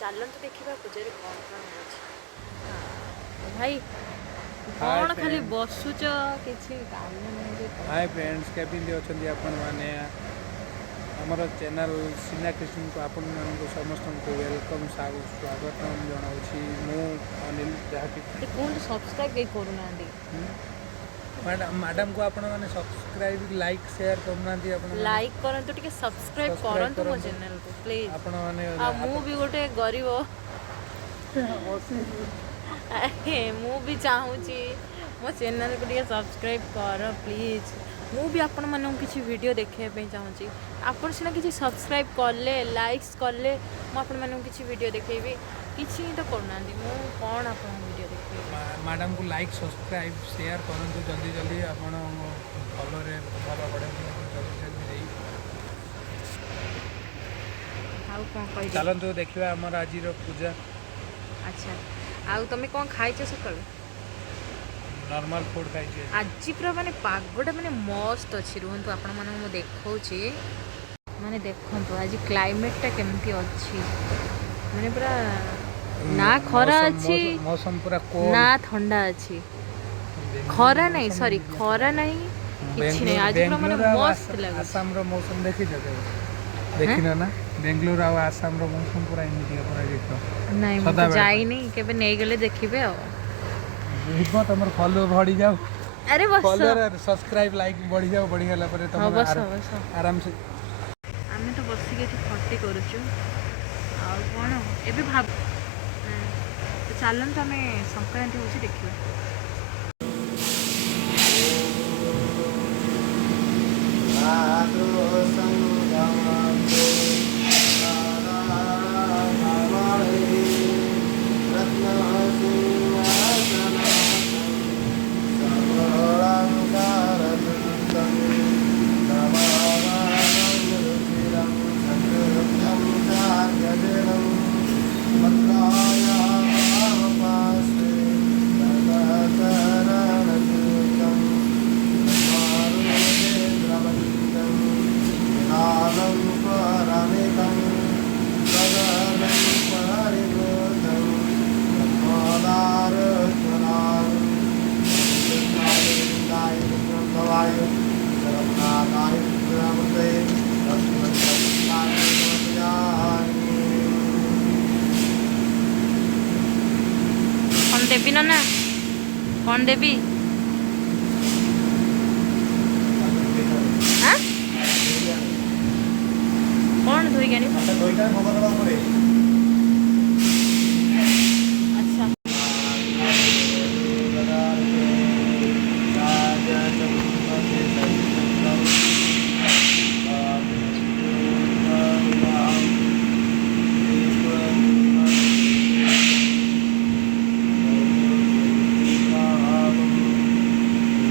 चलते देखा पूजा कौन कौन मिलूँ भाई कौन खाली बसुच किसी काम नहीं। हाय फ्रेंड्स केबिन अच्छे आपण मैंने आमर चैनल सिन्हा कृष्ण को आपण मानक समस्त को वेलकम स्वागत जनावि मु अनिल जहाँकि कौन सब्सक्राइब करूना मैडम को आपण मैंने सब्सक्राइब लाइक शेयर करना लाइक करंतु टिके सब्सक्राइब करंतु मो चैनल को प्लीज आपण माने मु भी गोटे गरीब मु भी चाहूची मो चैनल को टिके सब्सक्राइब कर प्लीज। मु भी आपण मानक किसी वीडियो देखिया पे चाहूची आपण सिना किसी सब्सक्राइब करले लाइक्स करले मु आपण मानक किसी वीडियो देखेबी किसी तो करना मु कौन आपण वीडियो देखेबी। मैडम को लाइक सब्सक्राइब शेयर करंतु जल्दी जल्दी आपण फॉलो रे भल पड़े जल्दी जल्दी देई आउ कोन कहि चलंतु देखिबा हमर आज रो पूजा। अच्छा आउ तमे कोन खाइछ सकाळ नॉर्मल फूड खाइछ आज पूरा माने पागोटा माने मस्त अछि रुहंतु आपण माने मु देखौछि माने देखंतु आज क्लाइमेट टा केमती अछि माने पूरा ना खरा अछि मौसम पूरा कोल्ड ना ठंडा अछि खरा नहीं सॉरी खरा नहीं किछि नहीं आज पूरा माने मस्त लागो। आसाम रो मौसम देखि जबे देखिनो ना बेंगलुरु आ आसाम रो मौसम पूरा एमिति पूरा देखो नहीं मु जाई नहीं केबे नै गेले देखिबे आ हिम्मत हमर फॉलो बढ़ी जाओ। अरे बस फॉलोअर सब्सक्राइब लाइक बढ़ी जाओ बढ़ी गेला परे तुम आराम से आमे तो बसी के खट्टी करूछु आ कोन एबे भाब तो चलन तो हमें संक्रांति होची देखिबा। कौन देवी ना कौन देवी हाँ कौन धोई ज्ञानी अच्छा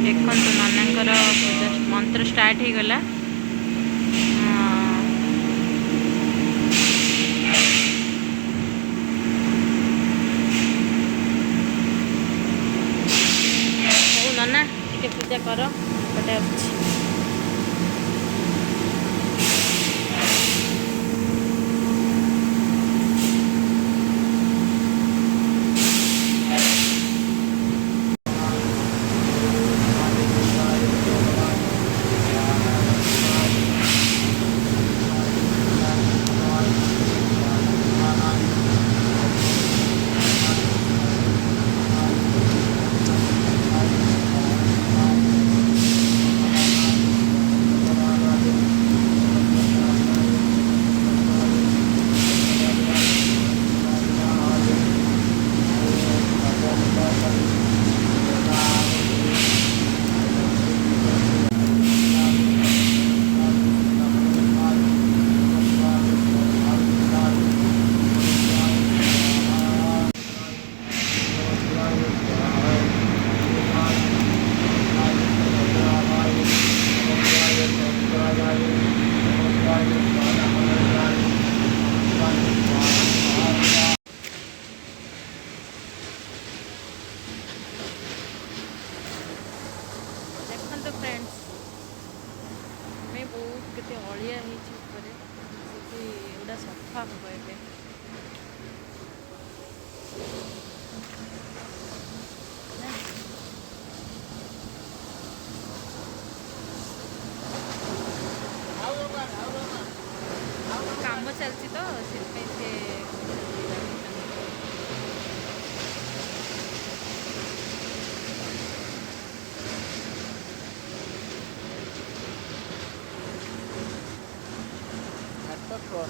देखो नानांकर मंत्र स्टार्ट हो गला नाना टे पूजा कर गोटे अच्छी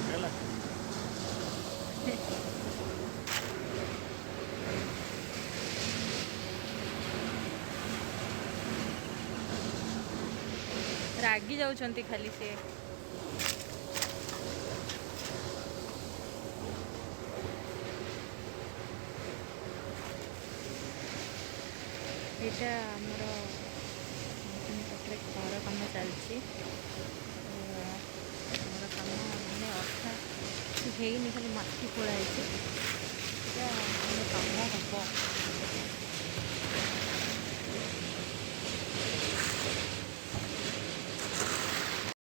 ହେଲା। ରାଗି ଯାଉଛନ୍ତି ଖାଲି ସେ। ଏଇଟା ଆମର ପଟରେ ଘର କାମ ଚାଲିଛି। ଘର କାମ ମାନେ ଅଧା ହେଇନି, ଖାଲି ମାଟି ଖୋଳା ହେଇଛି। ଏଇଟା ଆମର କାମ ହବ।